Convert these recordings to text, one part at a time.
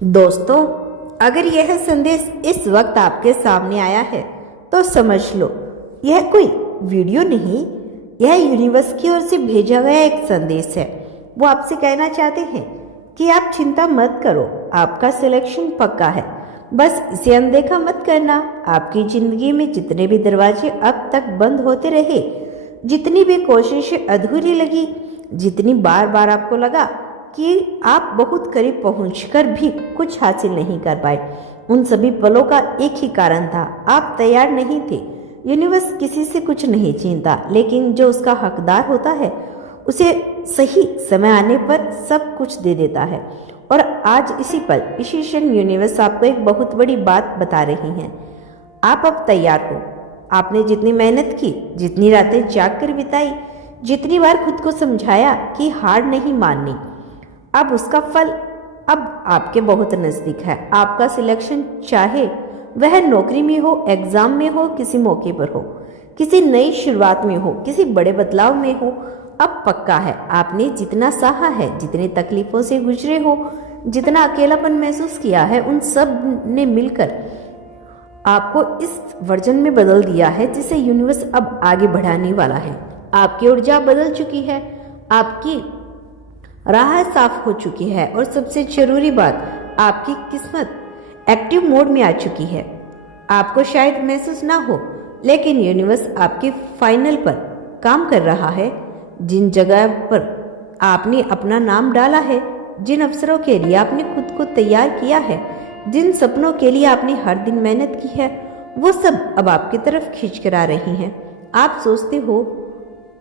दोस्तों, अगर यह संदेश इस वक्त आपके सामने आया है तो समझ लो यह कोई वीडियो नहीं, यह यूनिवर्स की ओर से भेजा गया एक संदेश है। वो आपसे कहना चाहते हैं कि आप चिंता मत करो, आपका सिलेक्शन पक्का है। बस इसे अनदेखा मत करना। आपकी जिंदगी में जितने भी दरवाजे अब तक बंद होते रहे, जितनी भी कोशिशें अधूरी लगी, जितनी बार बार आपको लगा कि आप बहुत करीब पहुंचकर भी कुछ हासिल नहीं कर पाए, उन सभी पलों का एक ही कारण था, आप तैयार नहीं थे। यूनिवर्स किसी से कुछ नहीं छीनता, लेकिन जो उसका हकदार होता है उसे सही समय आने पर सब कुछ दे देता है। और आज इसी पल, इसी क्षण यूनिवर्स आपको एक बहुत बड़ी बात बता रही है। आप अब तैयार हो। आपने जितनी मेहनत की, जितनी रातें जाग कर बिताई, जितनी बार खुद को समझाया कि हार नहीं माननी, अब उसका फल अब आपके बहुत नज़दीक है। आपका सिलेक्शन, चाहे वह नौकरी में हो, एग्जाम में हो, किसी मौके पर हो, किसी नई शुरुआत में हो, किसी बड़े बदलाव में हो, अब पक्का है। आपने जितना सहा है, जितनी तकलीफों से गुजरे हो, जितना अकेलापन महसूस किया है, उन सब ने मिलकर आपको इस वर्जन में बदल दिया है जिसे यूनिवर्स अब आगे बढ़ाने वाला है। आपकी ऊर्जा बदल चुकी है, आपकी राह साफ हो चुकी है, और सबसे जरूरी बात, आपकी किस्मत एक्टिव मोड में आ चुकी है। आपको शायद महसूस ना हो, लेकिन यूनिवर्स आपके फाइनल पर काम कर रहा है। जिन जगह पर आपने अपना नाम डाला है, जिन अवसरों के लिए आपने खुद को तैयार किया है, जिन सपनों के लिए आपने हर दिन मेहनत की है, वो सब अब आपकी तरफ खींच कर आ रही हैं। आप सोचते हो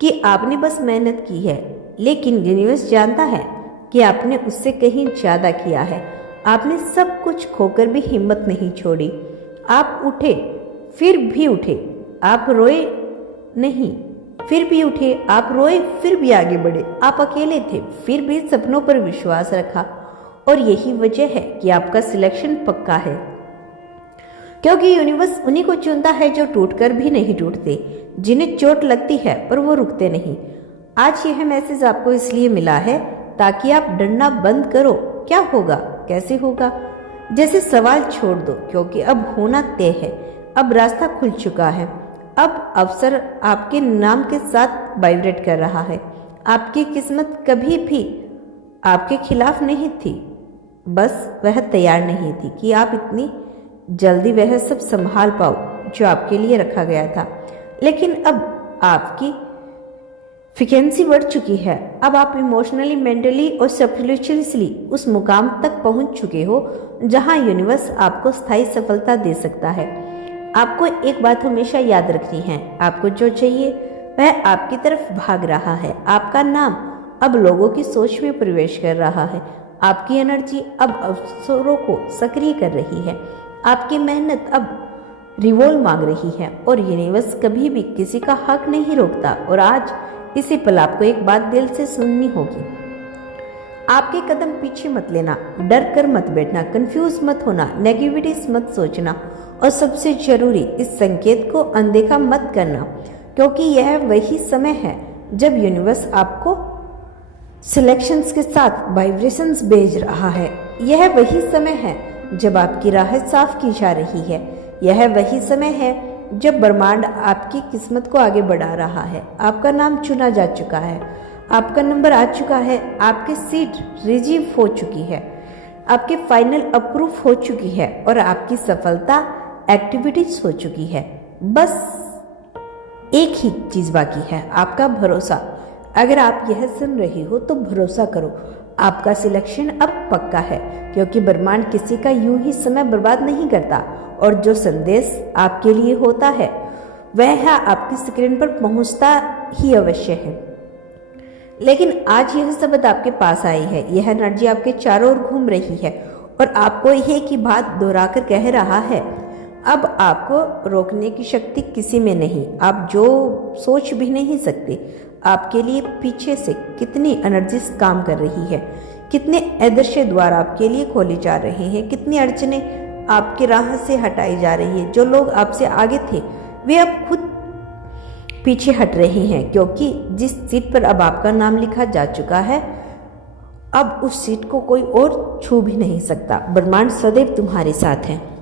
कि आपने बस मेहनत की है, लेकिन यूनिवर्स जानता है कि आपने उससे कहीं ज़्यादा किया है। आपने सब कुछ खोकर भी हिम्मत नहीं छोड़ी। आप उठे, फिर भी उठे। आप रोए नहीं, फिर भी उठे। आप रोए, फिर भी आगे बढ़े। आप अकेले थे, फिर भी सपनों पर विश्वास रखा। और यही वजह है कि आपका सिलेक्शन पक्का है, क्योंकि यूनिवर्स उन्हीं को चुनता है जो टूटकर भी नहीं टूटते, जिन्हें चोट लगती है पर वो रुकते नहीं। आज यह मैसेज आपको इसलिए मिला है ताकि आप डरना बंद करो। क्या होगा, कैसे होगा जैसे सवाल छोड़ दो, क्योंकि अब होना तय है। अब रास्ता खुल चुका है। अब अवसर आपके नाम के साथ वाइब्रेट कर रहा है। आपकी किस्मत कभी भी आपके खिलाफ नहीं थी, बस वह तैयार नहीं थी कि आप इतनी जल्दी वह सब संभाल पाओ जो आपके लिए रखा गया था। लेकिन अब आपकी फ्रीक्वेंसी बढ़ चुकी है। अब आप इमोशनली, मेंटली और स्पिरिचुअली उस मुकाम तक पहुंच चुके हो जहां यूनिवर्स आपको स्थायी सफलता दे सकता है। आपको एक बात हमेशा याद रखनी है, आपको जो चाहिए वह आपकी तरफ भाग रहा है। आपका नाम अब लोगों की सोच में प्रवेश कर रहा है। आपकी एनर्जी अब अवसरों को सक्रिय कर रही है। आपकी मेहनत अब रिवॉल्व मांग रही है, और यूनिवर्स कभी भी किसी का हक नहीं रोकता। और आज इसी पल आपको एक बात दिल से सुननी होगी। आपके कदम पीछे मत लेना, डर कर मत बैठना, कंफ्यूज मत होना, नेगेटिविटीज मत सोचना, और सबसे जरूरी, इस संकेत को अनदेखा मत करना, क्योंकि यह वही समय है जब यूनिवर्स आपको सिलेक्शंस के साथ वाइब्रेशंस भेज रहा है। यह वही समय है जब आपकी राह साफ की जा रही है। यह वही समय है जब ब्रह्मांड आपकी किस्मत को आगे बढ़ा रहा है। आपका नाम चुना जा चुका है, आपका नंबर आ चुका है, आपकी सीट रिजीव हो चुकी है, आपके फाइनल अप्रूव हो चुकी है, और आपकी सफलता एक्टिविटीज हो चुकी है। बस एक ही चीज बाकी है, आपका भरोसा। अगर आप यह सुन रहे हो तो भरोसा करो, आपका सिलेक्शन अब पक्का है, क्योंकि ब्रह्मांड किसी का यूं ही समय बर्बाद नहीं करता, और जो संदेश आपके लिए होता है वह आपकी स्क्रीन पर पहुंचता ही अवश्य है। लेकिन आज यह शब्द आपके पास आई है, यह एनर्जी आपके चारों ओर घूम रही है, और आपको यह की बात दोहराकर कह रहा है, अब आपको रोकने की शक्ति किसी में नहीं। आप जो सोच भी नहीं सकते। आपके लिए पीछे से कितनी एनर्जी काम कर रही है, कितने अदृश्य द्वार आपके लिए खोले जा रहे हैं, कितनी अड़चनें आपकी राह से हटाई जा रही है। जो लोग आपसे आगे थे वे अब खुद पीछे हट रहे हैं, क्योंकि जिस सीट पर अब आपका नाम लिखा जा चुका है अब उस सीट को कोई और छू भी नहीं सकता। ब्रह्मांड सदैव तुम्हारे साथ है।